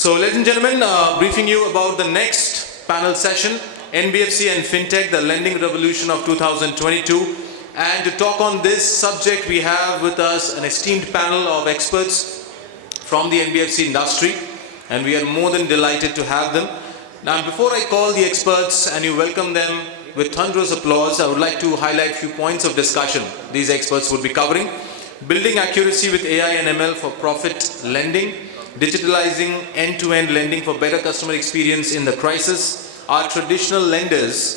So, ladies and gentlemen, briefing you about the next panel session, NBFC and Fintech, the lending revolution of 2022. And to talk on this subject, we have with us an esteemed panel of experts from the NBFC industry, and we are more than delighted to have them. Now, before I call the experts and you welcome them with thunderous applause, I would like to highlight a few points of discussion these experts would be covering. Building accuracy with AI and ML for profit lending, digitalizing end-to-end lending for better customer experience in the crisis, are traditional lenders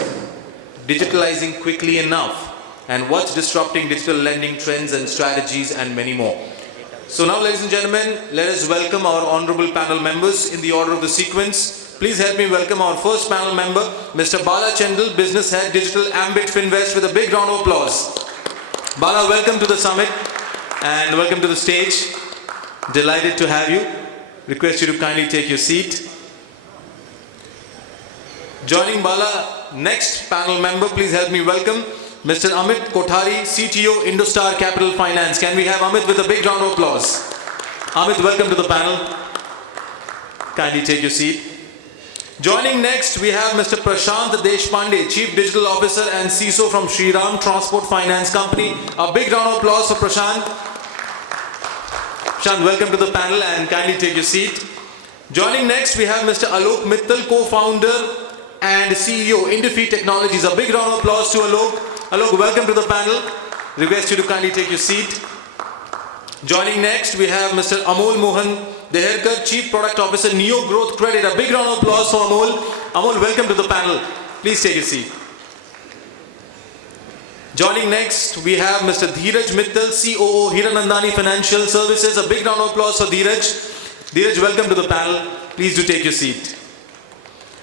digitalizing quickly enough, and what's disrupting digital lending trends and strategies, and many more. So now, ladies and gentlemen, let us welcome our honorable panel members in the order of the sequence. Please help me welcome our first panel member, Mr. Bala Chendil, Business Head, Digital Ambit Finvest, with a big round of applause. Bala, welcome to the summit and welcome to the stage. Delighted to have you. Request you to kindly take your seat. Joining Bala, next panel member, please help me welcome Mr. Amit, Kothari, CTO, IndoStar Capital Finance. Can we have Amit with a big round of applause? Amit, welcome to the panel. Kindly take your seat. Joining next, we have Mr. PRASHANT, DESHPANDE, Chief Digital Officer and CISO from Shriram Transport Finance Company. A big round of applause for PRASHANT. PRASHANT, welcome to the panel and kindly take your seat. Joining next, we have Mr. Alok, Mittal, co-founder and CEO, Indifi Technologies. A big round of applause to Alok. Alok, welcome to the panel. Request you to kindly take your seat. Joining next, we have Mr. Amol Deherkar, Chief Product Officer, NeoGrowth Credit. A big round of applause for Amol. Amol, welcome to the panel. Please take your seat. Joining next, we have Mr. Dheeraj Mittal, COO, Hiranandani Financial Services. A big round of applause for Dheeraj. Dheeraj, welcome to the panel. Please do take your seat.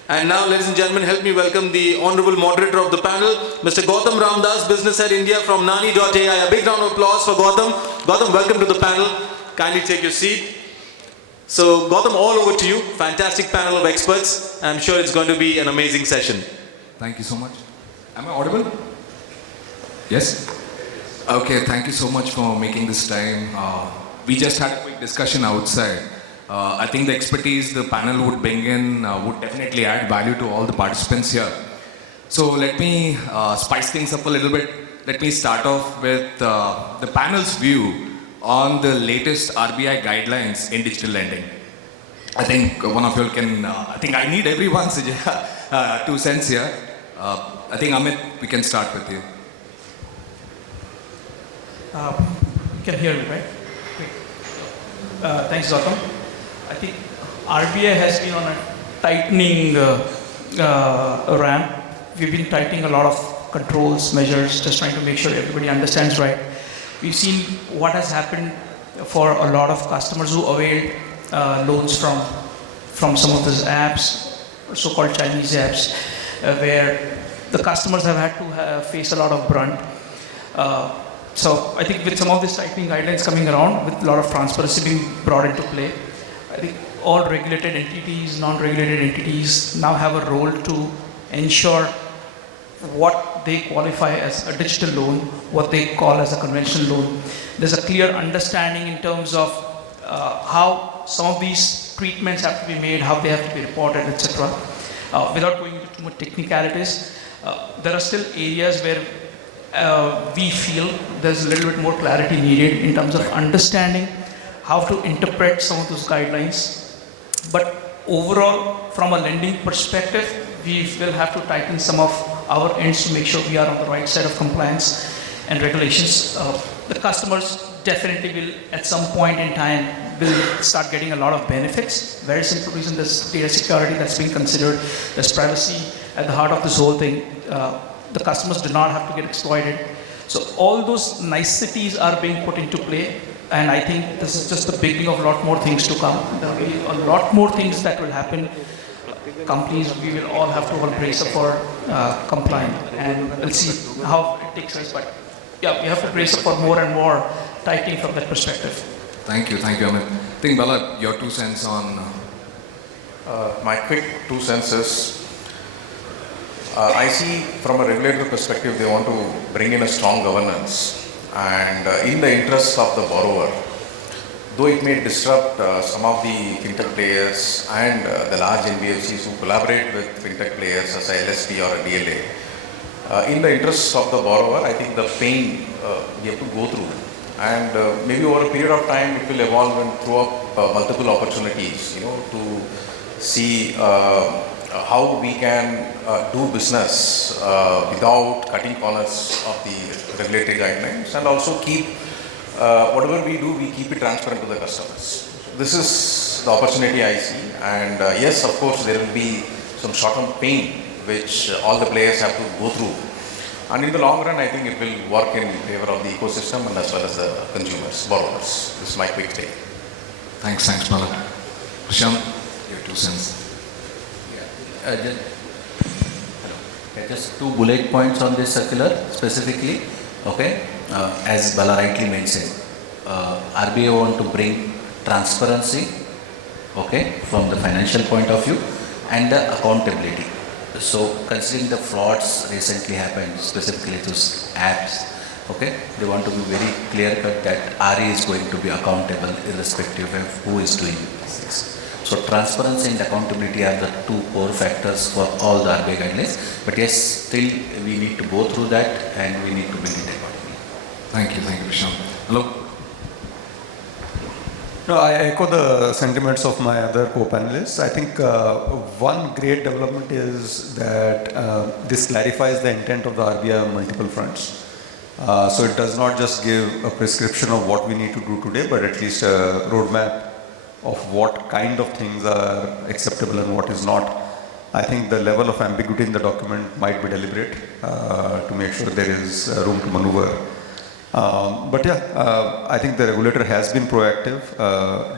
And now, ladies and gentlemen, help me welcome the honorable moderator of the panel, Mr. Gautam Ramdas, Business Head India from gnani.ai. A big round of applause for Gautam. Gautam, welcome to the panel. Kindly take your seat. So, Gautam, all over to you. Fantastic panel of experts. I'm sure it's going to be an amazing session. Thank you so much. Am I audible? Yes? Okay, thank you so much for making this time. We just had a quick discussion outside. I think the expertise the panel would bring in would definitely add value to all the participants here. So let me spice things up a little bit. Let me start off with the panel's view on the latest RBI guidelines in digital lending. I think one of you can, I think I need everyone's 2 cents here. I think Amit, we can start with you. You can hear me, right? Thanks, Gautam. I think RBI has been on a tightening ramp. We've been tightening a lot of controls, measures, just trying to make sure everybody understands right. We've seen what has happened for a lot of customers who availed loans from some of these apps, so-called Chinese apps, where the customers have had to face a lot of brunt. So I think with some of these tightening guidelines coming around, with a lot of transparency being brought into play, I think all regulated entities, non-regulated entities now have a role to ensure what they qualify as a digital loan, what they call as a conventional loan. There's a clear understanding in terms of how some of these treatments have to be made, how they have to be reported, etc. Without going into too much technicalities, there are still areas where we feel there's a little bit more clarity needed in terms of understanding how to interpret some of those guidelines. But overall, from a lending perspective, we will have to tighten some of our ends to make sure we are on the right side of compliance and regulations. The customers definitely will, at some point in time, will start getting a lot of benefits. Very simple reason, there's data security that's being considered, there's privacy at the heart of this whole thing. The customers do not have to get exploited. So all those niceties are being put into play, and I think this is just the beginning of a lot more things to come. There will be a lot more things that will happen. Companies, we will all have to all brace up for complying, and we'll see how it takes us. But yeah, we have to brace up for more and more tightening from that perspective. Thank you, Amit. I think Bala, your 2 cents on... My quick 2 cents is, I see from a regulator perspective, they want to bring in a strong governance and in the interest of the borrower. though it may disrupt some of the fintech players and the large NBFCs who collaborate with fintech players as a LSP or a DLA, in the interests of the borrower, I think the pain we have to go through, and maybe over a period of time it will evolve and throw up multiple opportunities, to see how we can do business without cutting corners of the regulatory guidelines, and also keep whatever we do, we keep it transparent to the customers. This is the opportunity I see, and yes, of course, there will be some short-term pain which all the players have to go through. And in the long run, I think it will work in favor of the ecosystem and as well as the consumers, borrowers. This is my quick take. Thanks, Bala. Prashant, your 2 cents. Just 2 bullet points on this circular specifically. Okay, as Bala rightly mentioned, RBI want to bring transparency, okay, from the financial point of view, and the accountability. So considering the frauds recently happened, specifically those apps, okay, they want to be very clear cut that RE is going to be accountable irrespective of who is doing this. So transparency and accountability are the 2 core factors for all the RBI guidelines. But yes, still we need to go through that and we need to bring it accordingly. Thank you, Prashant. Alok? No, I echo the sentiments of my other co-panelists. I think one great development is that this clarifies the intent of the RBI on multiple fronts. So it does not just give a prescription of what we need to do today, but at least a roadmap of what kind of things are acceptable and what is not. I think the level of ambiguity in the document might be deliberate to make sure there is room to maneuver. But yeah, I think the regulator has been proactive.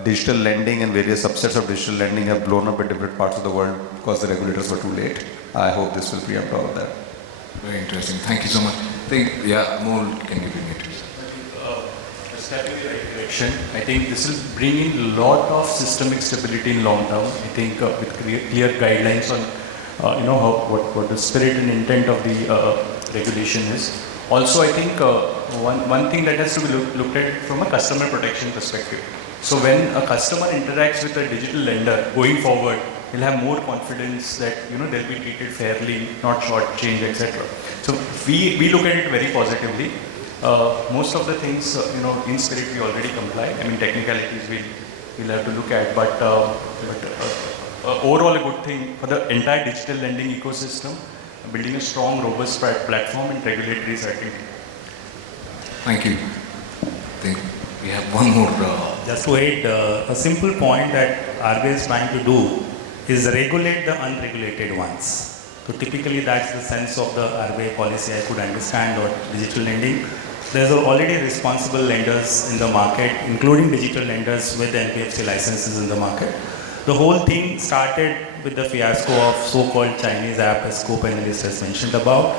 Digital lending and various subsets of digital lending have blown up in different parts of the world because the regulators were too late. I hope this will preempt all of that. Very interesting. Thank you so much. I think, Amol can give you a step in the right direction. I think this will bring in a lot of systemic stability in long term. I think with clear guidelines on what the spirit and intent of the regulation is. Also, I think one thing that has to be looked at from a customer protection perspective. So when a customer interacts with a digital lender going forward, he'll have more confidence that they'll be treated fairly, not shortchanged, etc. So we look at it very positively. Most of the things, in spirit we already comply. I mean, technicalities we'll have to look at, but overall a good thing for the entire digital lending ecosystem, building a strong, robust platform and regulatory certainty. Thank you. I think we have one more. Just to add, a simple point that RBI is trying to do is regulate the unregulated ones. So typically that's the sense of the RBI policy I could understand, or digital lending. There's already responsible lenders in the market, including digital lenders with NBFC licenses in the market. The whole thing started with the fiasco of so-called Chinese app, as co-panelist has mentioned about.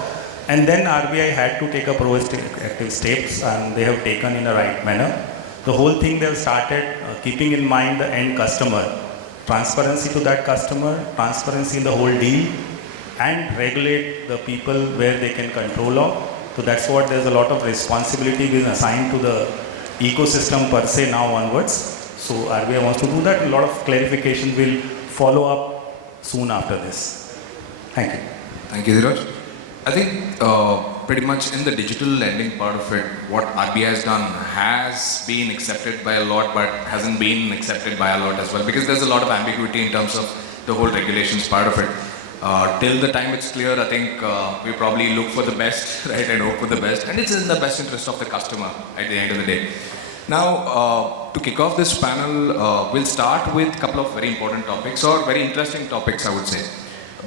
And then RBI had to take a proactive steps, and they have taken in the right manner. The whole thing they have started keeping in mind the end customer, transparency to that customer, transparency in the whole deal, and regulate the people where they can control of. So that's what there's a lot of responsibility being assigned to the ecosystem per se now onwards. So RBI wants to do that. A lot of clarification will follow up soon after this. Thank you. Thank you, Dheeraj. I think pretty much in the digital lending part of it, what RBI has done has been accepted by a lot, but hasn't been accepted by a lot as well, because there's a lot of ambiguity in terms of the whole regulations part of it. Till the time it's clear, I think we probably look for the best, right, and hope for the best, and it's in the best interest of the customer at the end of the day. Now, to kick off this panel, we'll start with a couple of very important topics, or very interesting topics, I would say.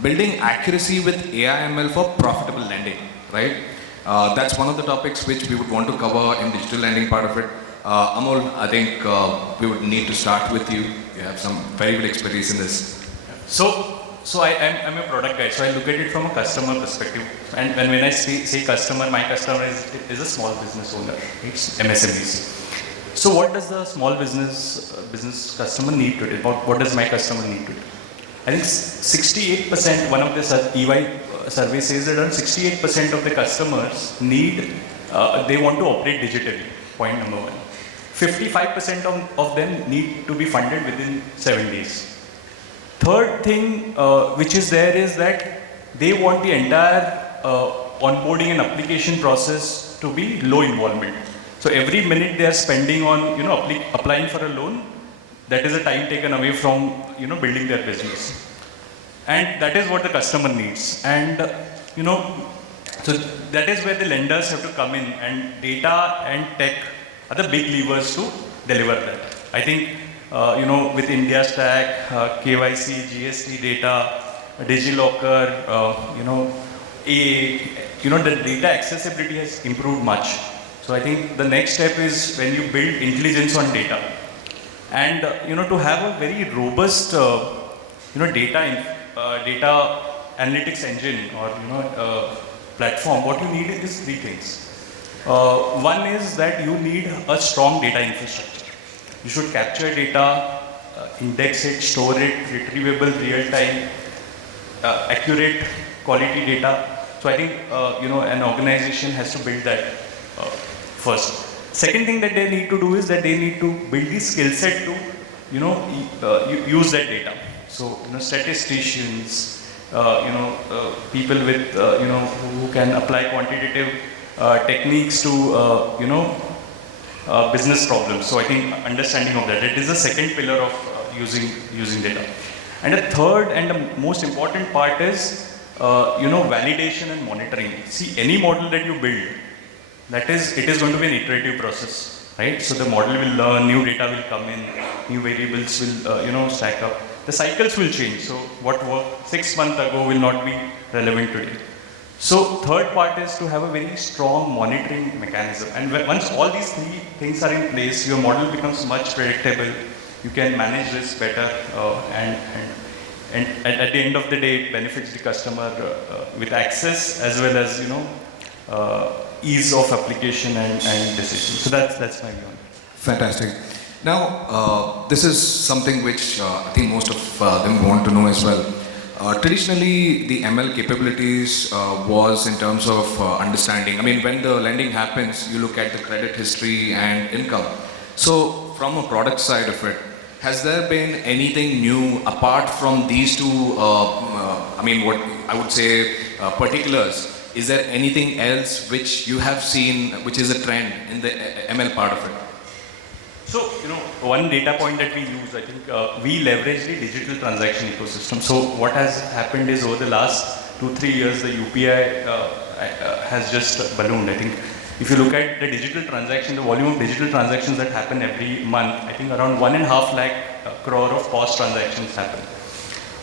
Building accuracy with AI/ML for profitable lending, right? That's one of the topics which we would want to cover in digital lending part of it. Amol, I think we would need to start with you. You have some very good expertise in this. So I'm a product guy, so I look at it from a customer perspective. And when I say customer, my customer is a small business owner, it's MSMEs. So what does the small business customer need today? What does my customer need today? I think 68%, one of the EY survey says that around 68% of the customers need, they want to operate digitally, point number one. 55% of them need to be funded within 7 days. Third thing which is there is that they want the entire onboarding and application process to be low involvement. So every minute they are spending on applying for a loan, that is a time taken away from building their business. And that is what the customer needs. And so that is where the lenders have to come in, and data and tech are the big levers to deliver that. I think with India Stack, KYC, GST data, DigiLocker, the data accessibility has improved much. So I think the next step is when you build intelligence on data, and to have a very robust data analytics engine or platform. What you need is 3 things. One is that you need a strong data infrastructure. You should capture data, index it, store it, retrievable, real time, accurate, quality data. So I think an organization has to build that first. Second thing that they need to do is that they need to build the skill set to use that data. So statisticians, people with who can apply quantitative techniques to business problems. So I think understanding of that, it is the second pillar of using data. And the third and the most important part is validation and monitoring. See, any model that you build, it is going to be an iterative process, right? So the model will learn, new data will come in, new variables will stack up. The cycles will change. So what worked 6 months ago will not be relevant today. So third part is to have a very strong monitoring mechanism. And once all these 3 things are in place, your model becomes much predictable. You can manage risk better, and at the end of the day, it benefits the customer with access as well as ease of application and decision. So that's my view on it. Fantastic. Now, this is something which I think most of them want to know as well. Traditionally, the ML capabilities was in terms of understanding. I mean, when the lending happens, you look at the credit history and income. So, from a product side of it, has there been anything new apart from these 2, what I would say particulars? Is there anything else which you have seen, which is a trend in the ML part of it? So, one data point that we use, I think we leverage the digital transaction ecosystem. So, what has happened is over the last 2-3 years, the UPI has just ballooned. I think if you look at the digital transaction, the volume of digital transactions that happen every month, I think around 1.5 lakh crore of POS transactions happen.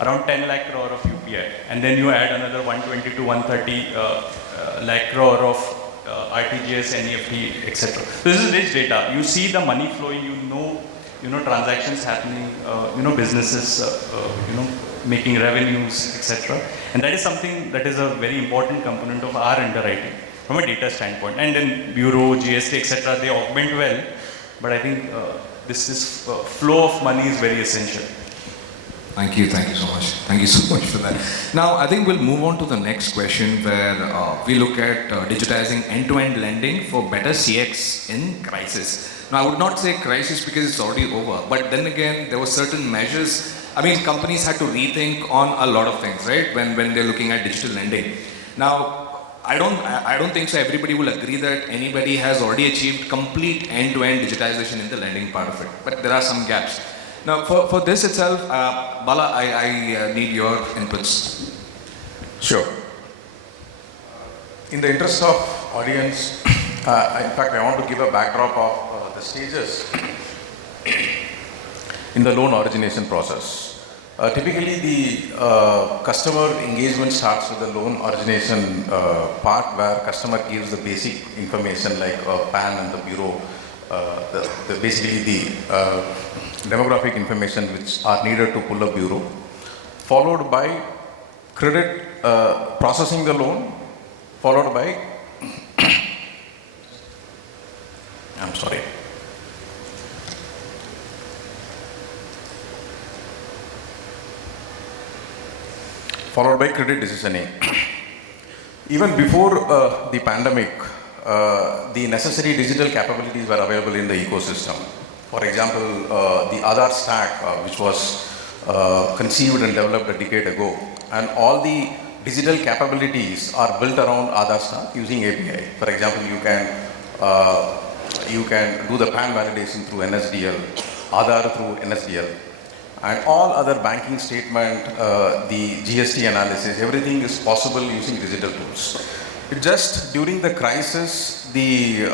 Around 10 lakh crore of UPI. And then you add another 120 to 130 lakh crore of RTGS, NEFT, etc. So this is rich data. You see the money flowing, transactions happening, businesses, making revenues, etc. And that is something that is a very important component of our underwriting from a data standpoint. And then bureau, GST, etc. they augment well. But I think this flow of money is very essential. Thank you so much. Thank you so much for that. Now, I think we'll move on to the next question where we look at digitizing end-to-end lending for better CX in crisis. Now, I would not say crisis because it's already over, but then again, there were certain measures. I mean, companies had to rethink on a lot of things, right, when they're looking at digital lending. Now, I don't think so everybody will agree that anybody has already achieved complete end-to-end digitization in the lending part of it, but there are some gaps. Now, for this itself, Bala, I need your inputs. Sure. In the interest of audience, in fact, I want to give a backdrop of the stages in the loan origination process. Typically, the customer engagement starts with the loan origination part where customer gives the basic information like PAN and the bureau, basically the demographic information which are needed to pull a bureau, followed by credit processing the loan, followed by followed by credit decisioning. Even before the pandemic, the necessary digital capabilities were available in the ecosystem. For example, the Aadhaar stack, which was conceived and developed a decade ago, and all the digital capabilities are built around Aadhaar stack using API. For example, you can do the PAN validation through NSDL, Aadhaar through NSDL, and all other banking statement, the GST analysis, everything is possible using digital tools. Just during the crisis, the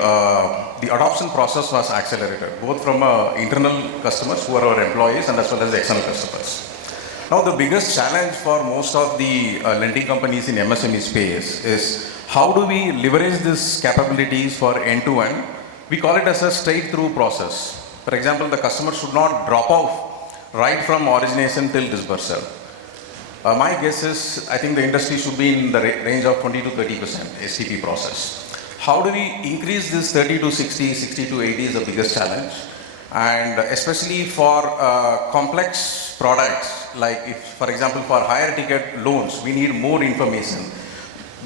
adoption process was accelerated, both from internal customers who are our employees and as well as the external customers. Now, the biggest challenge for most of the lending companies in MSME space is how do we leverage these capabilities for end-to-end? We call it as a straight-through process. For example, the customer should not drop off right from origination till disbursal. My guess is, I think the industry should be in the range of 20 to 30% STP process. How do we increase this 30 to 60, 60 to 80 is the biggest challenge. And especially for complex products, like if, for example, for higher ticket loans, we need more information.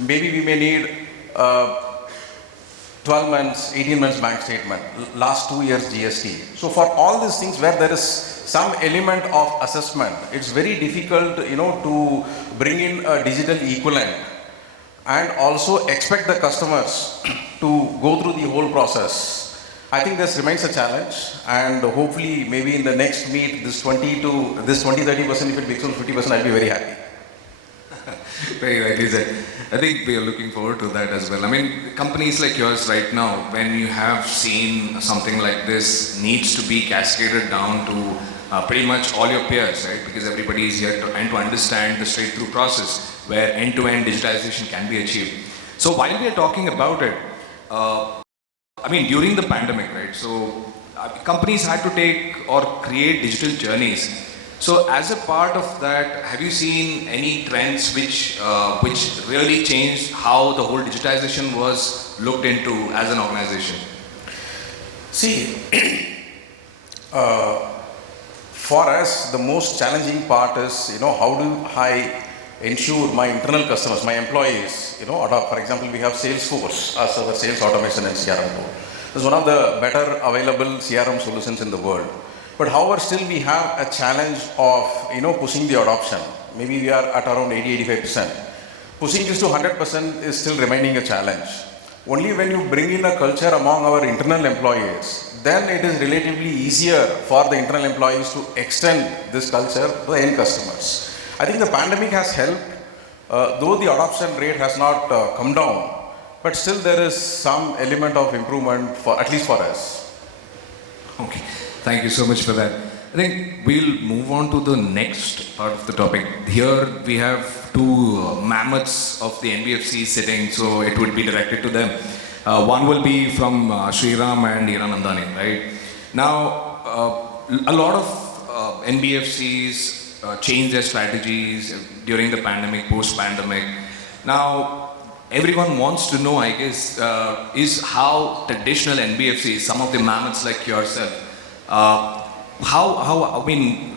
Maybe we may need 12 months, 18 months bank statement, last 2 years GST. So for all these things where there is some element of assessment, it's very difficult, to bring in a digital equivalent and also expect the customers to go through the whole process. I think this remains a challenge, and hopefully maybe in the next meet, this 30%, if it becomes 50%, I'll be very happy. Very rightly said. I think we are looking forward to that as well. I mean, companies like yours right now, when you have seen something like this needs to be cascaded down to pretty much all your peers, right? Because everybody is here to understand the straight-through process where end-to-end digitization can be achieved. So while we are talking about it, I mean, during the pandemic, right? So companies had to take or create digital journeys. So as a part of that, have you seen any trends which really changed how the whole digitization was looked into as an organization? See, for us, the most challenging part is, how do I ensure my internal customers, my employees, adopt. For example, we have Salesforce as our sales automation and CRM tool. It's one of the better available CRM solutions in the world. But however, still we have a challenge of, pushing the adoption. Maybe we are at around 80-85%. Pushing this to 100% is still remaining a challenge. Only when you bring in a culture among our internal employees, then it is relatively easier for the internal employees to extend this culture to the end customers. I think the pandemic has helped, though the adoption rate has not come down, but still there is some element of improvement, at least for us. Okay. Thank you so much for that. I think we'll move on to the next part of the topic. Here we have two mammoths of the NBFC sitting, so it would be directed to them. One will be from Shriram and Hiranandani, right? Now, a lot of NBFCs changed their strategies during the pandemic, post-pandemic. Now, everyone wants to know, I guess, is how traditional NBFCs, some of the mammoths like yourself,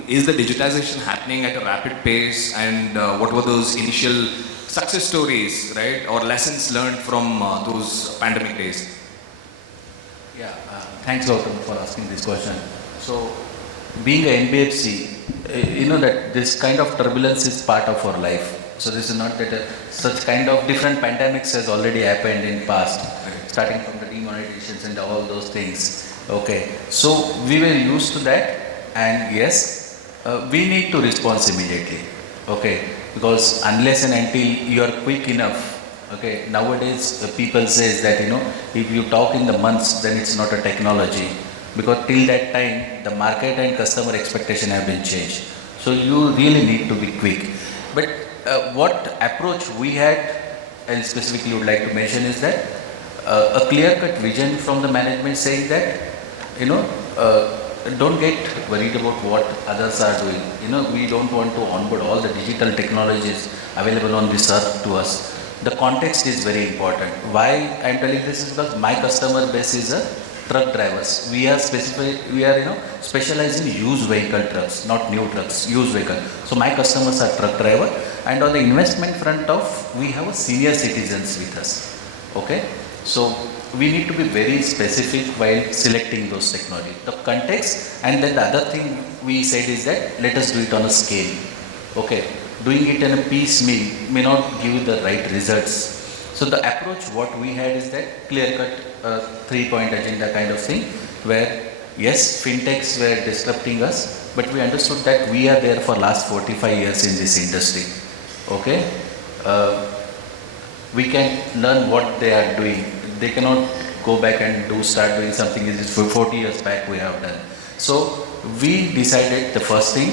is the digitization happening at a rapid pace, and what were those initial success stories, right, or lessons learned from those pandemic days? Yeah, thanks Gautam for asking this question. So, being a NBFC, you know that this kind of turbulence is part of our life. So this is not that such kind of different pandemics has already happened in past, starting from the demonetizations and all those things. Okay, so we were used to that, and yes, we need to respond immediately. Okay, because unless and until you are quick enough, okay, nowadays people says that if you talk in the months, then it's not a technology, because till that time the market and customer expectation have been changed. So you really need to be quick. But what approach we had, and specifically would like to mention, is that a clear-cut vision from the management saying that don't get worried about what others are doing. We don't want to onboard all the digital technologies available on this earth to us. The context is very important. Why I am telling this is because my customer base is a truck drivers. We are specialized in used vehicle trucks, not new trucks, used vehicle. So my customers are truck driver, and on the investment front we have a senior citizens with us. Okay, so we need to be very specific while selecting those technology. The context, and then the other thing we said is that let us do it on a scale. Okay, doing it in a piecemeal may not give you the right results. So the approach what we had is that clear-cut 3-point agenda kind of thing, where yes, fintechs were disrupting us, but we understood that we are there for last 45 years in this industry. Okay, we can learn what they are doing. They cannot go back and start doing something that is 40 years back we have done. So we decided the first thing,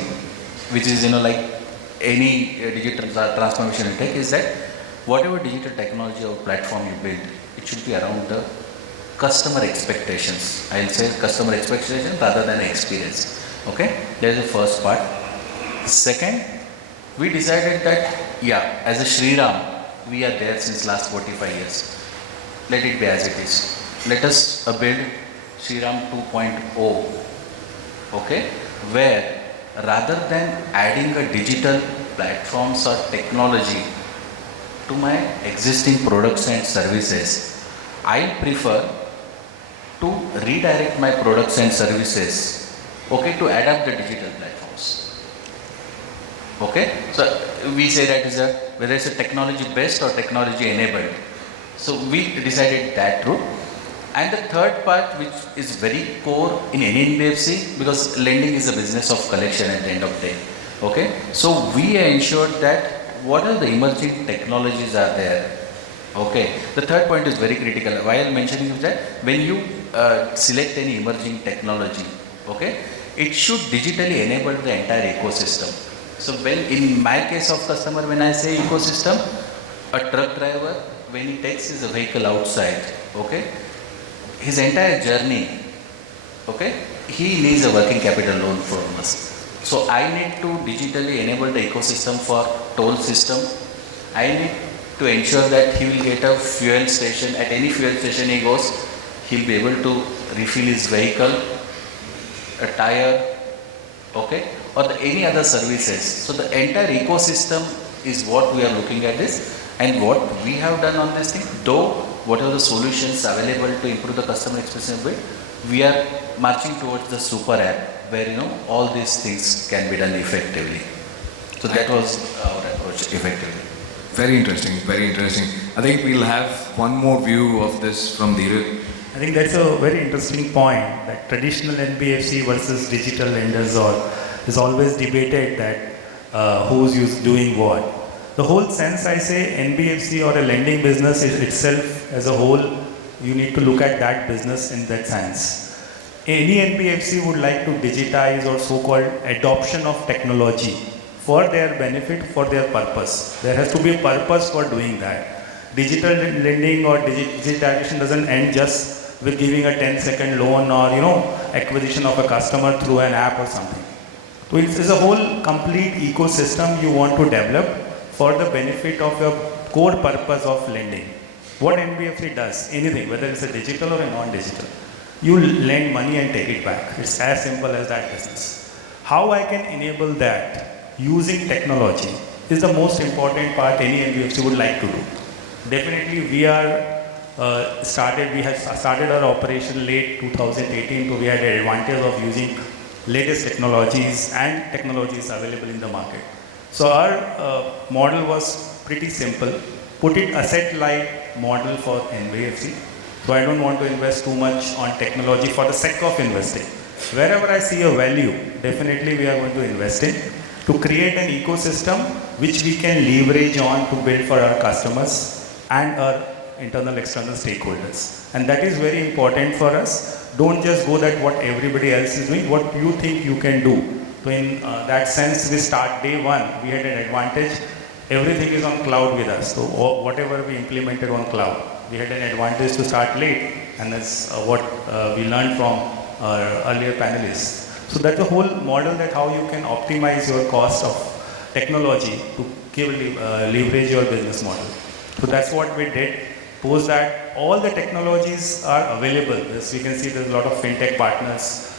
which is like any digital transformation in tech, is that whatever digital technology or platform you build, it should be around the customer expectations. I'll say customer expectations rather than experience. Okay, that is the first part. Second, we decided that as a Shriram, we are there since last 45 years. Let it be as it is. Let us build Shriram 2.0. Okay, where rather than adding a digital platforms or technology to my existing products and services, I prefer to redirect my products and services, okay, to adapt the digital platforms. Okay, so we say that is whether it's a technology based or technology enabled. So we decided that route. And the third part, which is very core in any NBFC, because lending is a business of collection at the end of the day. Okay, so we ensured that what are the emerging technologies are there. Okay, the third point is very critical. Why I'm mentioning is that when you select any emerging technology, okay, it should digitally enable the entire ecosystem. So when in my case of customer, when I say ecosystem, a truck driver, when he takes his vehicle outside, okay, his entire journey, okay, he needs a working capital loan from us. So I need to digitally enable the ecosystem for toll system. I need to ensure that he will get a fuel station. At any fuel station he goes, he'll be able to refill his vehicle, a tire, okay, or any other services. So the entire ecosystem is what we are looking at this, and what we have done on this thing, though what are the solutions available to improve the customer experience bit, we are marching towards the super app where all these things can be done effectively. So that was our approach effectively. Very interesting, very interesting. I think we'll have one more view of this from Dheeraj. I think that's a very interesting point, that traditional NBFC versus digital lenders is always debated that who's doing what. The whole sense, I say, NBFC or a lending business is itself as a whole, you need to look at that business in that sense. Any NBFC would like to digitize or so-called adoption of technology for their benefit, for their purpose. There has to be a purpose for doing that. Digital lending or digitization doesn't end just with giving a 10-second loan or acquisition of a customer through an app or something. So it's a whole complete ecosystem you want to develop for the benefit of your core purpose of lending. What NBFC does, anything, whether it's a digital or a non-digital, you lend money and take it back. It's as simple as that business. How I can enable that using technology is the most important part any NBFC would like to do. Definitely we have started our operation late 2018, so we had an advantage of using latest technologies and technologies available in the market. So our model was pretty simple. Put it asset-light model for NBFC. So I don't want to invest too much on technology for the sake of investing. Wherever I see a value, definitely we are going to invest in to create an ecosystem which we can leverage on to build for our customers and our internal, external stakeholders. And that is very important for us. Don't just go that what everybody else is doing, what you think you can do. So in that sense, we start day one, we had an advantage. Everything is on cloud with us. So whatever we implemented on cloud, we had an advantage to start late, and that's what we learned from our earlier panelists. So that's the whole model, that how you can optimize your cost of technology to leverage your business model. So that's what we did. Post that, all the technologies are available. As you can see, there's a lot of fintech partners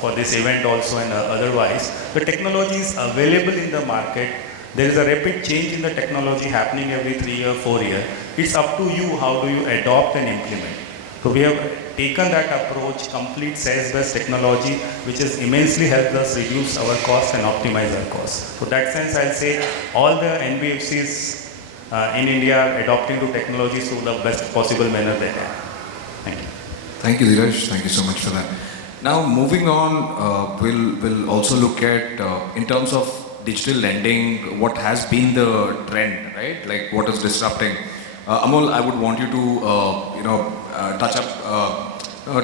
for this event also and otherwise. The technology is available in the market. There is a rapid change in the technology happening every 3 year, 4 year. It's up to you how do you adopt and implement. So we have taken that approach, complete SaaS-based technology, which has immensely helped us reduce our cost and optimize our cost. So that sense, I'll say all the NBFCs in India are adopting to technologies to the best possible manner they can. Thank you. Thank you, Dheeraj. Thank you so much for that. Now, moving on, we'll also look at, in terms of digital lending, what has been the trend, right? Like what is disrupting. Amol, I would want you to,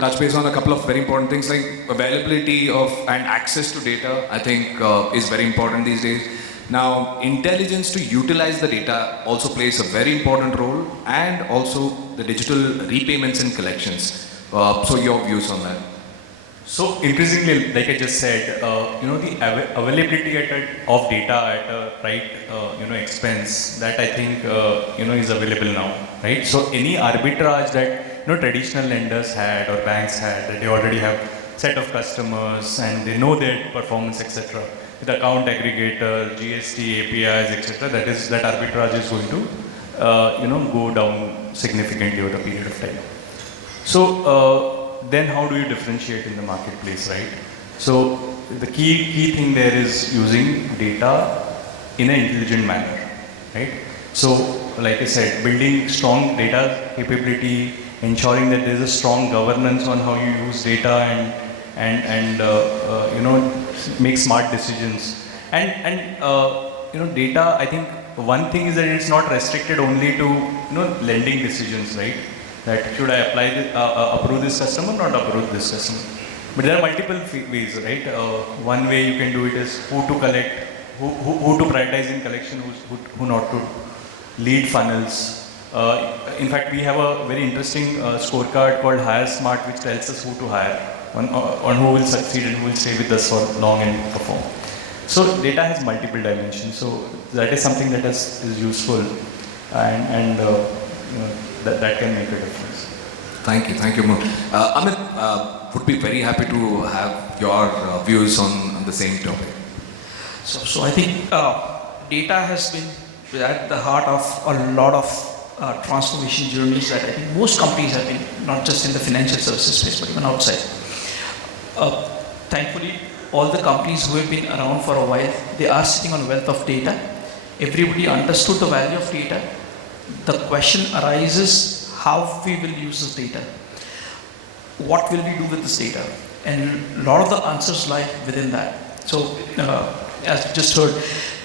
touch base on a couple of very important things like availability of and access to data, I think is very important these days. Now, intelligence to utilize the data also plays a very important role, and also the digital repayments and collections. So your views on that? So increasingly, like I just said, the availability of data at a right, expense, that I think, is available now, right? So any arbitrage that, traditional lenders had or banks had, that they already have set of customers and they know their performance, etc. With account aggregator, GST, APIs, etc. That arbitrage is going to, go down significantly over a period of time. So, then how do you differentiate in the marketplace, right? So the key thing there is using data in an intelligent manner, right? So like I said, building strong data capability, ensuring that there is a strong governance on how you use data and make smart decisions. And data, I think one thing is that it's not restricted only to lending decisions, right? That should I apply this, approve this customer or not approve this customer. But there are multiple ways, right? One way you can do it is who to collect, who to prioritize in collection, who not to, lead funnels. In fact, we have a very interesting scorecard called Hire Smart, which tells us who to hire, on who will succeed and who will stay with us for long and perform. So data has multiple dimensions. So that is something that is useful, and that can make a difference. Thank you, Amol. Amit, would be very happy to have your views on the same topic. So I think data has been at the heart of a lot of transformation journeys that I think most companies have been, not just in the financial services space, but even outside. Thankfully, all the companies who have been around for a while, they are sitting on a wealth of data. Everybody understood the value of data. The question arises, how we will use this data? What will we do with this data? And a lot of the answers lie within that. So, as you just heard,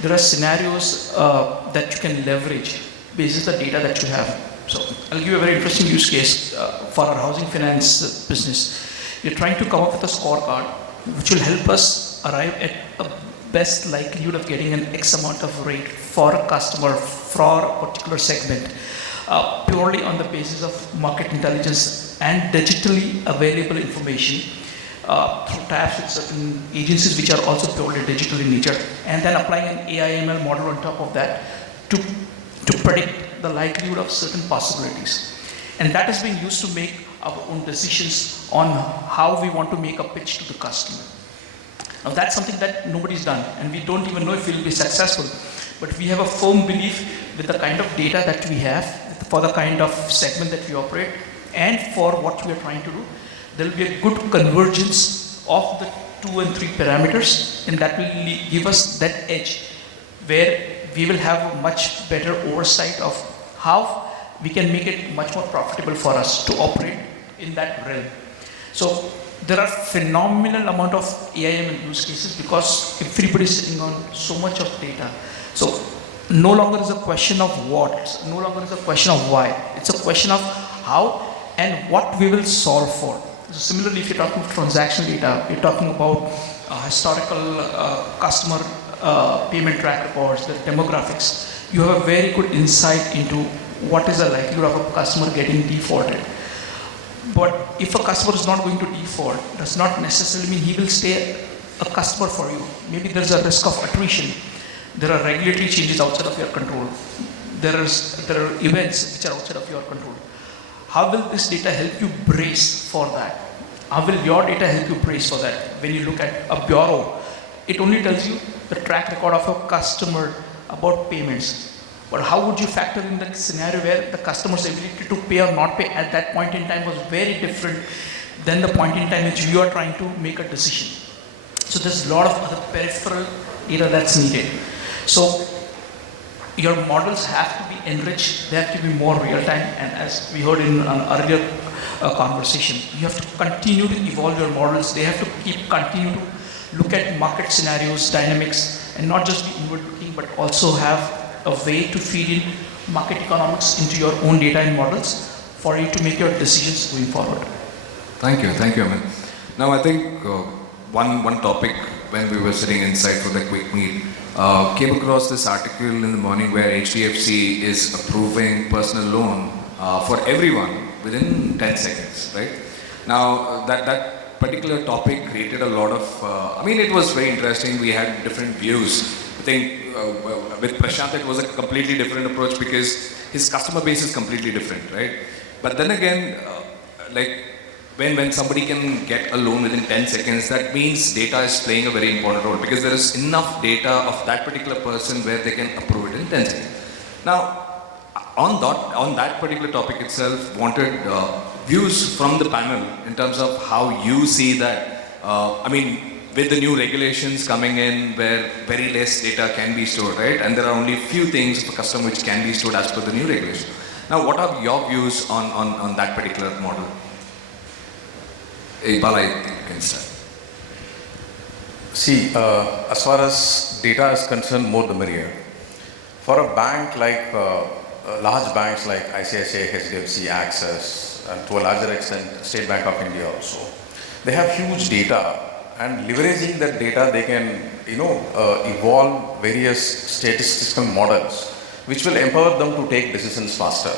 there are scenarios that you can leverage based on the data that you have. So, I'll give you a very interesting use case for our housing finance business. We're trying to come up with a scorecard which will help us arrive at a best likelihood of getting an X amount of rate for a customer for a particular segment, purely on the basis of market intelligence and digitally available information through tabs with certain agencies which are also purely digital in nature, and then applying an AI/ML model on top of that to predict the likelihood of certain possibilities. And that has been used to make our own decisions on how we want to make a pitch to the customer. Now that's something that nobody's done, and we don't even know if we'll be successful. But we have a firm belief with the kind of data that we have, for the kind of segment that we operate, and for what we are trying to do, there will be a good convergence of the 2 and 3 parameters, and that will give us that edge where we will have a much better oversight of how we can make it much more profitable for us to operate in that realm. So there are phenomenal amount of AI/ML use cases because everybody is sitting on so much of data. So no longer is a question of what, no longer is a question of why. It's a question of how and what we will solve for. So similarly, if you're talking about transactional data, you're talking about historical customer payment track records, the demographics, you have a very good insight into what is the likelihood of a customer getting defaulted. But if a customer is not going to default, does not necessarily mean he will stay a customer for you. Maybe there's a risk of attrition. There are regulatory changes outside of your control. There are events which are outside of your control. How will this data help you brace for that? How will your data help you brace for that? When you look at a bureau, it only tells you the track record of a customer about payments. But how would you factor in the scenario where the customer's ability to pay or not pay at that point in time was very different than the point in time which you are trying to make a decision. So there's a lot of other peripheral data that's needed. So your models have to be enriched, they have to be more real time, and as we heard in an earlier conversation, you have to continue to evolve your models. They have to continue to look at market scenarios, dynamics, and not just be inward looking, but also have a way to feed in market economics into your own data and models for you to make your decisions going forward. Thank you, Amit. Now I think one topic when we were sitting inside for the quick meet, came across this article in the morning where HDFC is approving personal loan for everyone within 10 seconds, right? Now that particular topic created a lot of, it was very interesting. We had different views. I think with PRASHANT it was a completely different approach because his customer base is completely different, right? But then again, when somebody can get a loan within 10 seconds, that means data is playing a very important role because there is enough data of that particular person where they can approve it in 10 seconds. Now, on that particular topic itself, wanted views from the panel in terms of how you see that. With the new regulations coming in where very less data can be stored, right? And there are only few things for customer which can be stored as per the new regulation. Now, what are your views on that particular model? Bala, I think you can start. See, as far as data is concerned, more the merrier. For a bank like, large banks like ICICI, HDFC, Access, and to a larger extent, State Bank of India also, they have huge data. And leveraging that data, they can, evolve various statistical models, which will empower them to take decisions faster.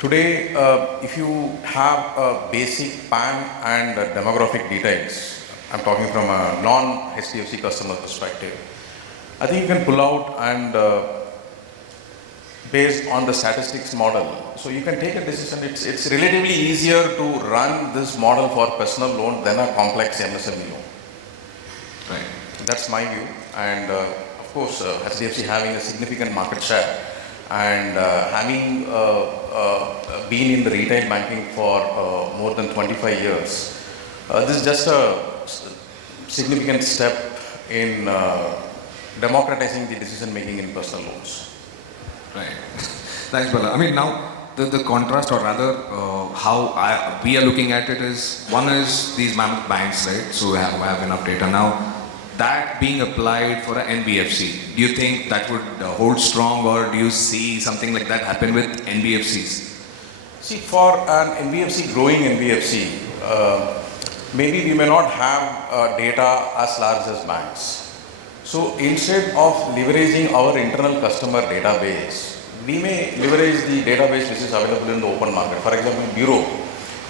Today, if you have a basic PAN and demographic details, I'm talking from a non-HDFC customer perspective, I think you can pull out and based on the statistics model, so you can take a decision. It's relatively easier to run this model for personal loan than a complex MSME loan. Right. That's my view, and of course, HDFC having a significant market share and having been in the retail banking for more than 25 years, this is just a significant step in democratizing the decision making in personal loans. Right. Thanks, Bala. Now the contrast, or rather how we are looking at it is, one is these mammoth banks, right? So we have enough data. Now, that being applied for an NBFC, do you think that would hold strong, or do you see something like that happen with NBFCs? See, for an NBFC, growing NBFC, maybe we may not have data as large as banks. So instead of leveraging our internal customer database, we may leverage the database which is available in the open market. For example, Bureau.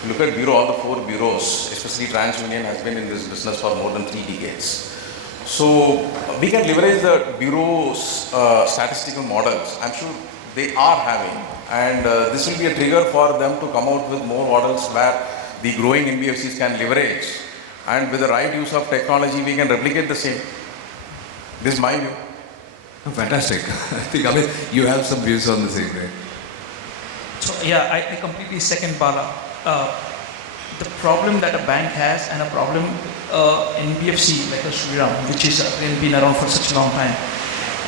Look at Bureau, all the 4 bureaus, especially TransUnion has been in this business for more than 3 decades. So we can leverage the Bureau's statistical models. I'm sure they are having, and this will be a trigger for them to come out with more models where the growing NBFCs can leverage, and with the right use of technology, we can replicate the same. This is my view. Oh, fantastic. I think, Amit, you have some views on the same, right? So yeah, I completely second Bala. The problem that a bank has, and a problem NBFC like a Shriram, which has been around for such a long time,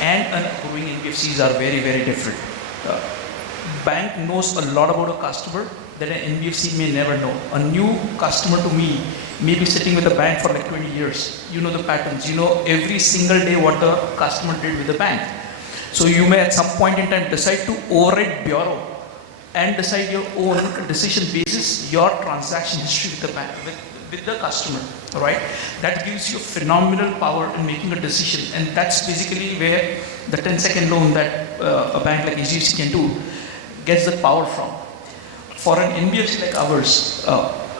and growing NBFCs are very, very different. Bank knows a lot about a customer that an NBFC may never know. A new customer to me may be sitting with a bank for like 20 years. You know the patterns. You know every single day what the customer did with the bank. So you may at some point in time decide to override bureau and decide your own decision basis your transaction history with the bank, with the customer, right? That gives you phenomenal power in making a decision, and that's basically where the 10-second loan that a bank like HDFC can do gets the power from. For an NBFC like ours,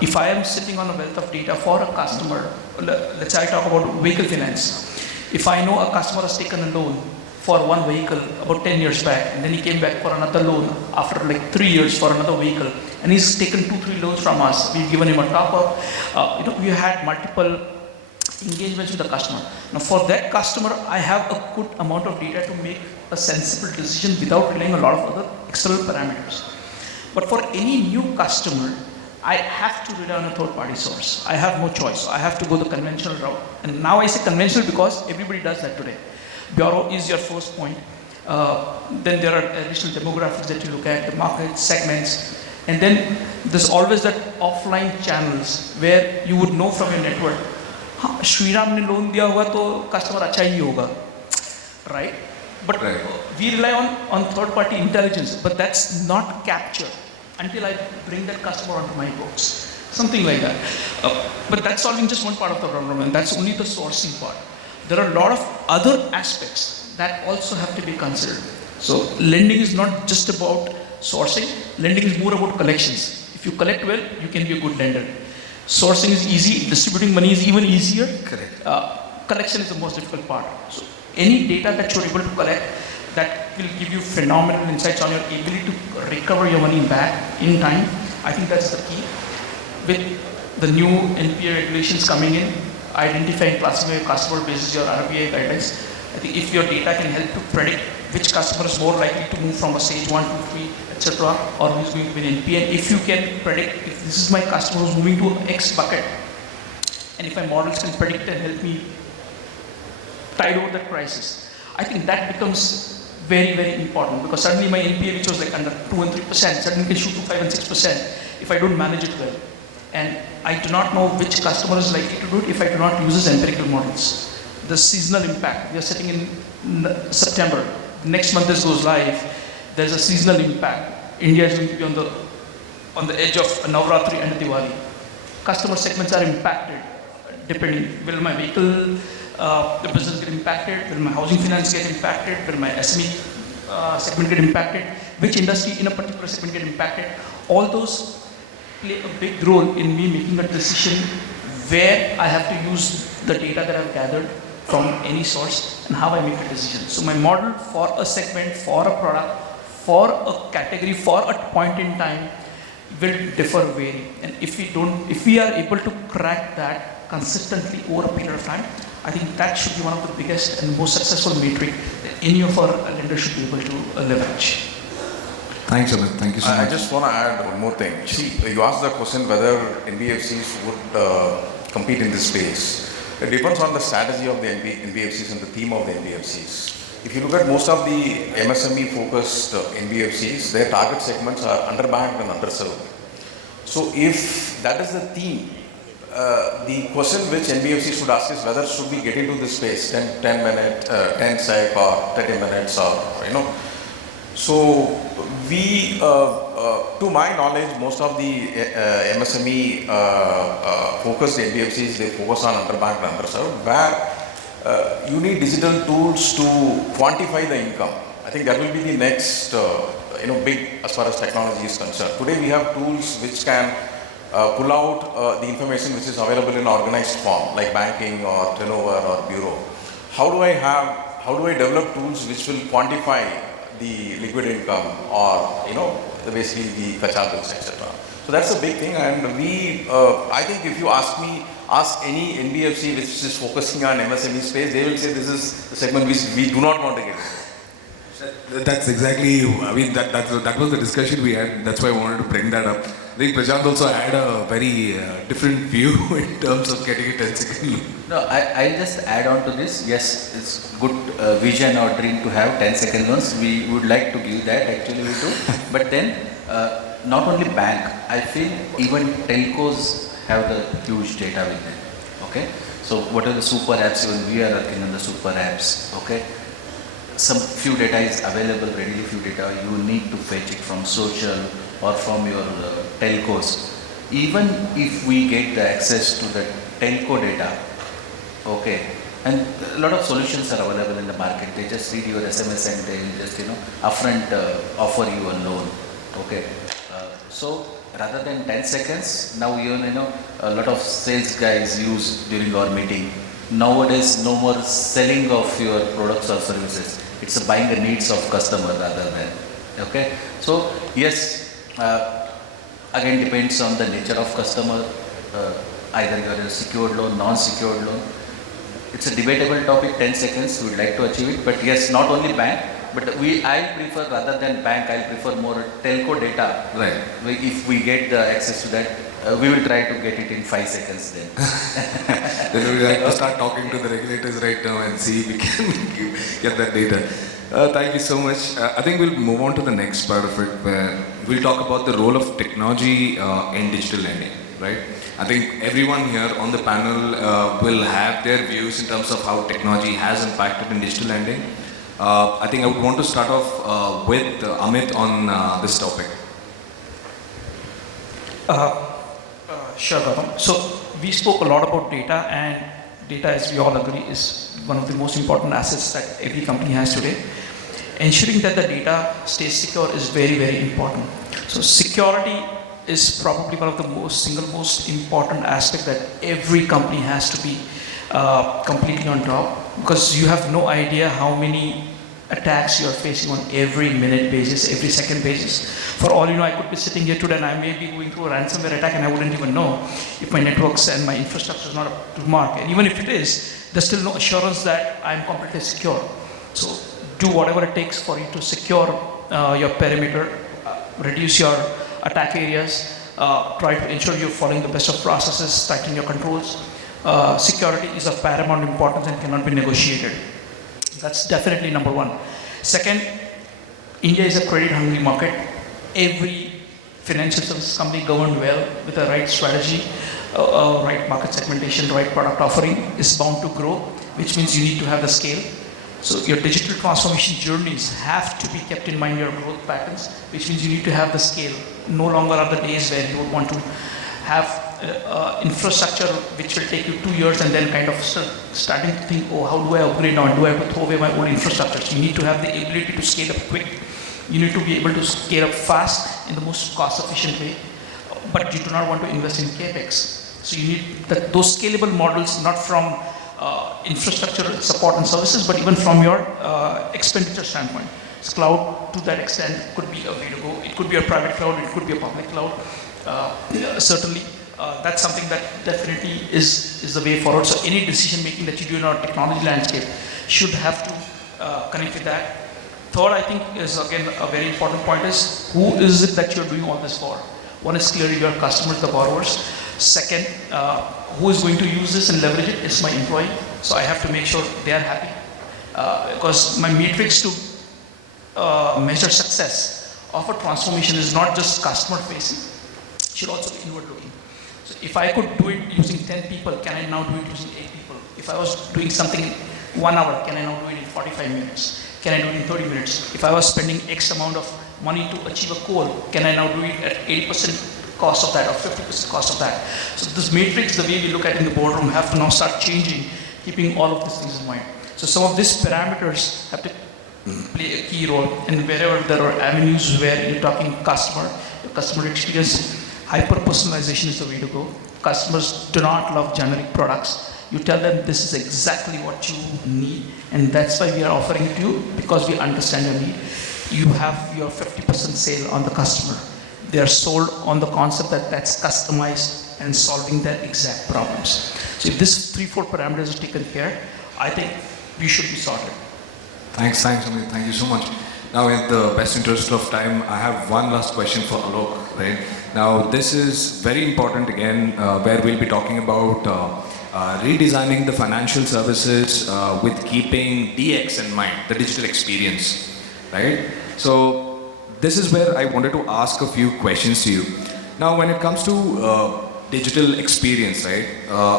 if I am sitting on a wealth of data for a customer, let's say I talk about vehicle finance. If I know a customer has taken a loan for one vehicle about 10 years back, and then he came back for another loan after like 3 years for another vehicle, and he's taken 2-3 loans from us. We've given him a top up. We had multiple engagements with the customer. Now for that customer, I have a good amount of data to make a sensible decision without relying on a lot of other external parameters. But for any new customer, I have to rely on a third-party source. I have no choice. I have to go the conventional route. And now I say conventional because everybody does that today. Bureau is your first point. Then there are additional demographics that you look at, the market segments. And then there's always that offline channels where you would know from your network, Shriram ne loan diya hoga to customer acha hi hoga, right? But we rely on third-party intelligence, but that's not captured until I bring that customer onto my books. Something like that. But that's solving just one part of the problem, and that's only the sourcing part. There are a lot of other aspects that also have to be considered. So lending is not just about sourcing, lending is more about collections. If you collect well, you can be a good lender. Sourcing is easy, distributing money is even easier. Correct. Collection is the most difficult part. So any data that you're able to collect, that will give you phenomenal insights on your ability to recover your money back in time. I think that's the key. With the new NPA regulations coming in, identify and classify your customer basis your RBI guidelines. I think if your data can help to predict which customer is more likely to move from a stage 1, 2, 3, etc., or who's going to be an NPA, if you can predict if this is my customer who's moving to X bucket, and if my models can predict and help me tide over that crisis, I think that becomes very, very important, because suddenly my NPA, which was like under 2 and 3%, suddenly can shoot to 5 and 6% if I don't manage it well. And I do not know which customer is likely to do it if I do not use his empirical models. The seasonal impact, we are sitting in September, next month this goes live, there's a seasonal impact. India is going to be on the edge of Navratri and Diwali. Customer segments are impacted depending, will my vehicle the business get impacted? Will my housing finance get impacted? Will my SME segment get impacted? Which industry in a particular segment get impacted? All those play a big role in me making a decision where I have to use the data that I've gathered from any source and how I make a decision. So my model for a segment, for a product, for a category, for a point in time will differ vary. And if we are able to crack that consistently over a period of time, I think that should be one of the biggest and most successful metric that any of our lenders should be able to leverage. Thanks, Amit. Thank you so much. I just want to add one more thing. See, you asked the question whether NBFCs would compete in this space. It depends on the strategy of the NBFCs and the theme of the NBFCs. If you look at most of the MSME-focused NBFCs, their target segments are underbanked and underserved. So if that is the theme, the question which NBFCs should ask is whether should we get into this space 10 minutes, 10 sec or 30 minutes or, So we, to my knowledge, most of the MSME focused NBFCs, they focus on underbanked and underserved, where you need digital tools to quantify the income. I think that will be the next, big as far as technology is concerned. Today we have tools which can pull out the information which is available in organized form, like banking or turnover or bureau. How do I develop tools which will quantify the liquid income or, basically the kacha bills, etc. So that's a big thing, and I think if you ask any NBFC which is focusing on MSME space, they will say this is the segment which we do not want to get into. That's exactly, that was the discussion we had. That's why I wanted to bring that up. I think Prashant also had a very different view in terms of getting a 10-second loan. No, I'll just add on to this. Yes, it's good vision or dream to have 10-second loans. We would like to give that, actually we do. But then, not only bank, I feel even telcos have the huge data with them. Okay? So what are the super apps? Even we are working on the super apps. Okay? Some few data is available readily, few data you need to fetch it from social or from your telcos. Even if we get the access to the telco data, okay, and a lot of solutions are available in the market. They just read your SMS and they just upfront offer you a loan. Okay, so rather than 10 seconds, now a lot of sales guys use during our meeting. Nowadays, no more selling of your products or services. It's a buying the needs of customer rather than, okay. So yes, again depends on the nature of customer. Either you are a secured loan, non-secured loan. it's a debatable topic, 10 seconds, we would like to achieve it. But yes, not only bank, but I prefer, rather than bank, I prefer more telco data. Right. If we get the access to that, we will try to get it in 5 seconds then. Then we have to start talking to the regulators right now and see if we can get that data. Thank you so much. I think we'll move on to the next part of it, where we'll talk about the role of technology in digital lending, right? I think everyone here on the panel will have their views in terms of how technology has impacted in digital lending. I think I would want to start off with Amit on this topic. Sure, Gautam. So we spoke a lot about data, and data, as we all agree, is one of the most important assets that every company has today. Ensuring that the data stays secure is very, very important. So security is probably one of the single most important aspect that every company has to be completely on top, because you have no idea how many attacks you are facing on every minute basis, every second basis. For all you know, I could be sitting here today and I may be going through a ransomware attack and I wouldn't even know if my networks and my infrastructure is not up to mark. And even if it is, there's still no assurance that I'm completely secure. So do whatever it takes for you to secure your perimeter, reduce your attack areas, try to ensure you're following the best of processes, tightening your controls. Security is of paramount importance and cannot be negotiated. That's definitely number one. Second, India is a credit-hungry market. Every financial services company governed well with the right strategy, right market segmentation, right product offering is bound to grow, which means you need to have the scale. So your digital transformation journeys have to be kept in mind, your growth patterns, which means you need to have the scale. No longer are the days where you would want to have infrastructure which will take you 2 years and then kind of starting to think, oh, how do I upgrade now? Do I have to throw away my old infrastructure? So you need to have the ability to scale up quick. You need to be able to scale up fast in the most cost efficient way, but you do not want to invest in CapEx. So you need those scalable models, not from infrastructure support and services, but even from your expenditure standpoint. So cloud, to that extent, could be a way to go. It could be a private cloud, it could be a public cloud. Certainly, that's something that definitely is the way forward. So any decision making that you do in our technology landscape should have to connect with that. Third, I think, is again a very important point is, who is it that you're doing all this for? One is clearly your customers, the borrowers. Second, who is going to use this and leverage it is my employee. So I have to make sure they are happy. Because my matrix to measure success of a transformation is not just customer facing, it should also be inward looking. So if I could do it using 10 people, can I now do it using 8 people? If I was doing something 1 hour, can I now do it in 45 minutes? Can I do it in 30 minutes? If I was spending X amount of money to achieve a goal, can I now do it at 80% cost of that or 50% cost of that? So this matrix, the way we look at it in the boardroom, have to now start changing, keeping all of these things in mind. So some of these parameters have to play a key role, and wherever there are avenues where you're talking customer experience, hyper-personalization is the way to go. Customers do not love generic products. You tell them this is exactly what you need, and that's why we are offering it to you, because we understand your need. You have your 50% sale on the customer. They are sold on the concept that that's customized and solving their exact problems. So if these 3-4 parameters are taken care, I think we should be sorted. Thanks, Amit. Thank you so much. Now, in the best interest of time, I have one last question for Alok, right? Now, this is very important again, where we'll be talking about redesigning the financial services with keeping DX in mind, the digital experience, right? So, this is where I wanted to ask a few questions to you. Now, when it comes to digital experience, right?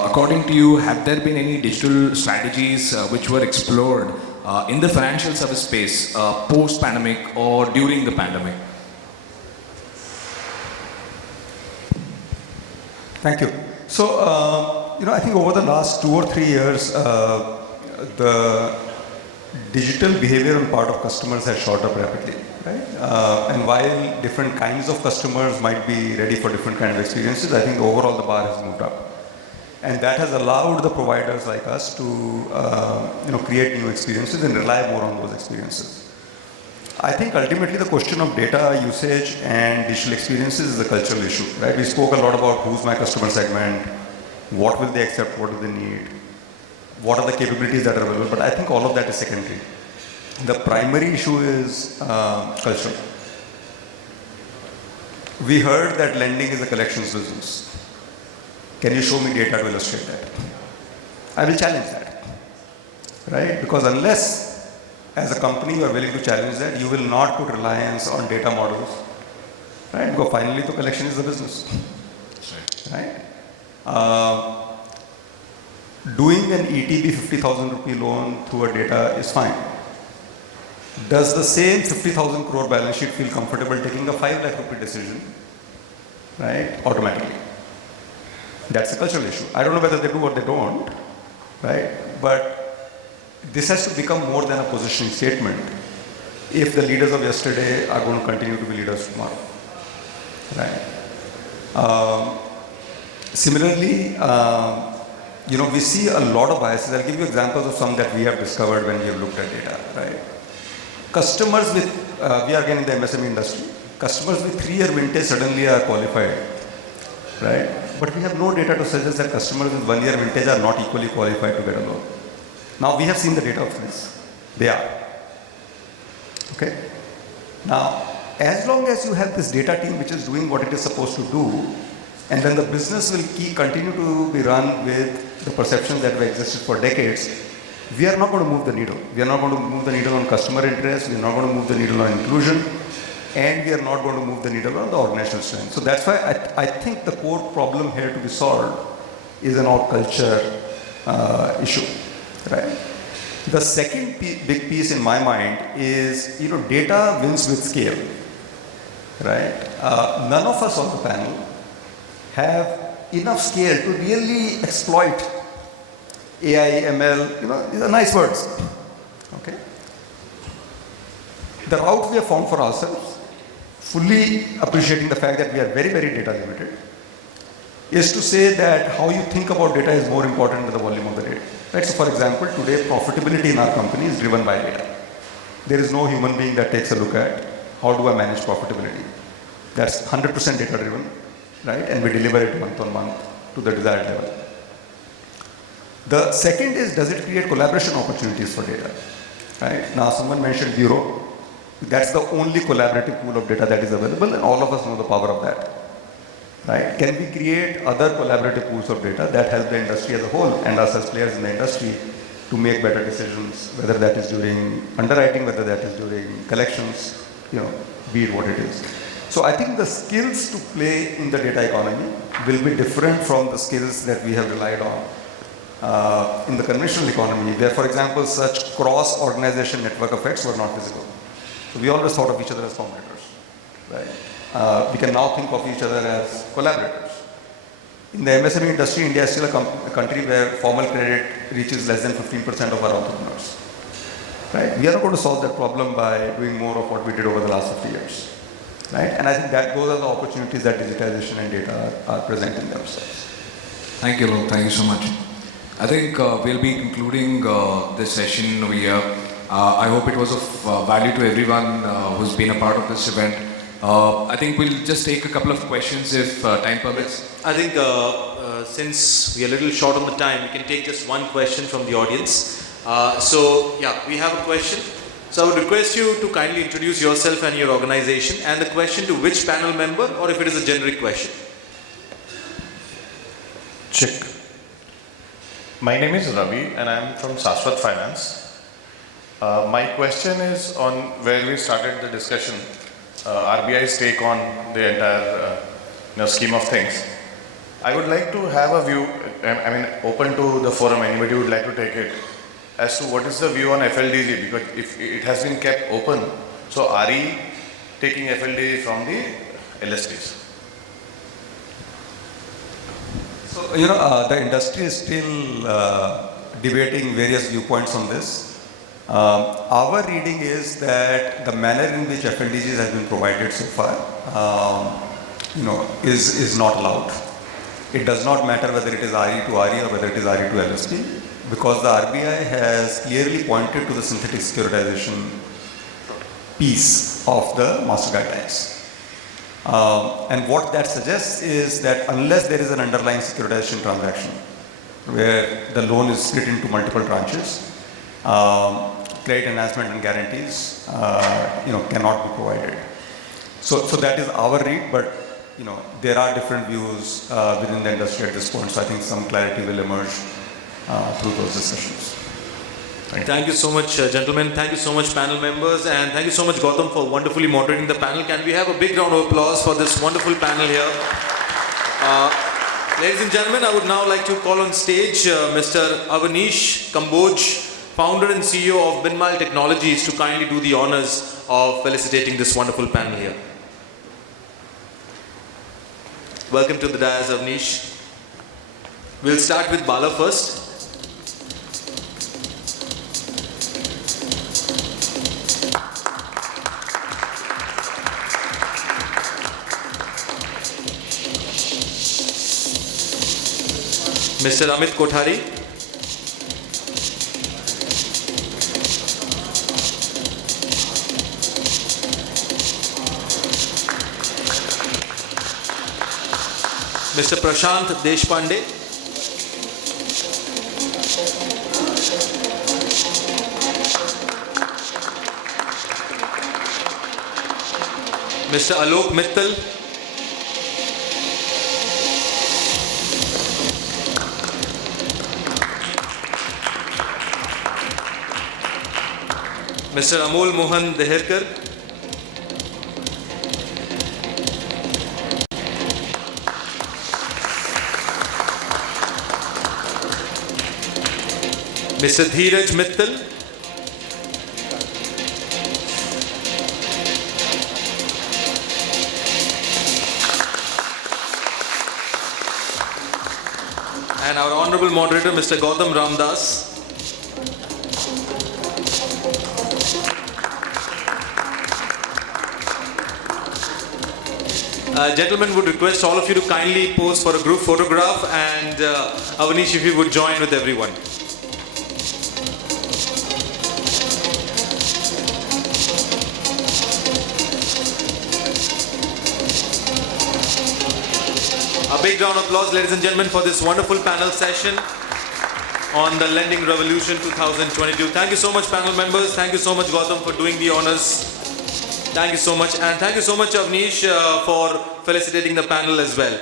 According to you, have there been any digital strategies which were explored in the financial service space post-pandemic or during the pandemic? Thank you. So, I think over the last 2 or 3 years, the digital behavior on part of customers has shot up rapidly, right? And while different kinds of customers might be ready for different kinds of experiences, I think overall the bar has moved up. And that has allowed the providers like us to create new experiences and rely more on those experiences. I think ultimately the question of data usage and digital experiences is a cultural issue, right? We spoke a lot about who's my customer segment, what will they accept, what do they need. what are the capabilities that are available, but I think all of that is secondary. The primary issue is culture. We heard that lending is a collections business. Can you show me data to illustrate that? I will challenge that, right? Because unless, as a company, you are willing to challenge that, you will not put reliance on data models, right? Because finally, the collection is the business, right? Doing an ETB 50,000 rupee loan through a data is fine. Does the same 50,000 crore balance sheet feel comfortable taking a 5 lakh rupee decision, right, automatically? That's a cultural issue. I don't know whether they do or they don't, right? But this has to become more than a positioning statement if the leaders of yesterday are going to continue to be leaders tomorrow, right? Similarly, we see a lot of biases. I'll give you examples of some that we have discovered when we have looked at data, right? Customers with, we are again in the MSME industry, customers with 3-year vintage suddenly are qualified, right? But we have no data to suggest that customers with 1-year vintage are not equally qualified to get a loan. Now we have seen the data of this. They are. Okay? Now, as long as you have this data team which is doing what it is supposed to do, and then the business will continue to be run with the perceptions that have existed for decades, we are not going to move the needle. We are not going to move the needle on customer interest, we are not going to move the needle on inclusion, and we are not going to move the needle on the organizational strength. So that's why I think the core problem here to be solved is an org culture issue, right? The second big piece in my mind is, data wins with scale, right? None of us on the panel have enough scale to really exploit AI, ML, these are nice words, okay? The route we have found for ourselves, fully appreciating the fact that we are very, very data limited, is to say that how you think about data is more important than the volume of the data, right? So for example, today profitability in our company is driven by data. There is no human being that takes a look at how do I manage profitability. That's 100% data driven, right? And we deliver it month on month to the desired level. The second is, does it create collaboration opportunities for data, right? Now someone mentioned bureau. That's the only collaborative pool of data that is available, and all of us know the power of that, right? Can we create other collaborative pools of data that help the industry as a whole and us as players in the industry to make better decisions, whether that is during underwriting, whether that is during collections, be it what it is. So I think the skills to play in the data economy will be different from the skills that we have relied on in the conventional economy, where, for example, such cross-organization network effects were not visible. So we always thought of each other as competitors, right? We can now think of each other as collaborators. In the MSME industry, India is still a country where formal credit reaches less than 15% of our entrepreneurs, right? We are not going to solve that problem by doing more of what we did over the last 50 years, right? And I think that those are the opportunities that digitization and data are presenting themselves. Thank you, Alok. Thank you so much. I think we'll be concluding this session over here. I hope it was of value to everyone who's been a part of this event. I think we'll just take a couple of questions if time permits. I think since we are a little short on the time, we can take just one question from the audience. We have a question. So I would request you to kindly introduce yourself and your organization, and the question to which panel member, or if it is a generic question. Check. My name is Ravi and I am from Saswat Finance. My question is on where we started the discussion, RBI's take on the entire scheme of things. I would like to have a view, open to the forum, anybody would like to take it, as to what is the view on FLDG, because if it has been kept open, so RE taking FLDG from the LSPs. So, the industry is still debating various viewpoints on this. Our reading is that the manner in which FLDGs has been provided so far, is not allowed. It does not matter whether it is RE to RE or whether it is RE to LSP, because the RBI has clearly pointed to the synthetic securitization piece of the master guidelines. And what that suggests is that unless there is an underlying securitization transaction, where the loan is split into multiple tranches. Credit enhancement and guarantees, cannot be provided. So that is our read, but there are different views within the industry at this point. So I think some clarity will emerge through those discussions. Thank you so much, gentlemen. Thank you so much, panel members, and thank you so much, Gautam, for wonderfully moderating the panel. Can we have a big round of applause for this wonderful panel here? Ladies and gentlemen, I would now like to call on stage Mr. Avanish Kamboj, founder and CEO of Binmal Technologies, to kindly do the honors of felicitating this wonderful panel here. Welcome to the dais, Avanish. We'll start with Bala first. Mr. Amit Kothari. Mr. PRASHANT DESHPANDE. Mr. Alok Mittal. Mr. Amol Mohan Deherkar. Mr. Dheeraj Mittal. And our honorable moderator, Mr. Gautam Ramdas. Gentlemen, would request all of you to kindly pose for a group photograph, and Avanish, if you would join with everyone. A big round of applause, ladies and gentlemen, for this wonderful panel session on the Lending Revolution 2022. Thank you so much, panel members. Thank you so much, Gautam, for doing the honors. Thank you so much, and thank you so much, Avanish, for felicitating the panel as well.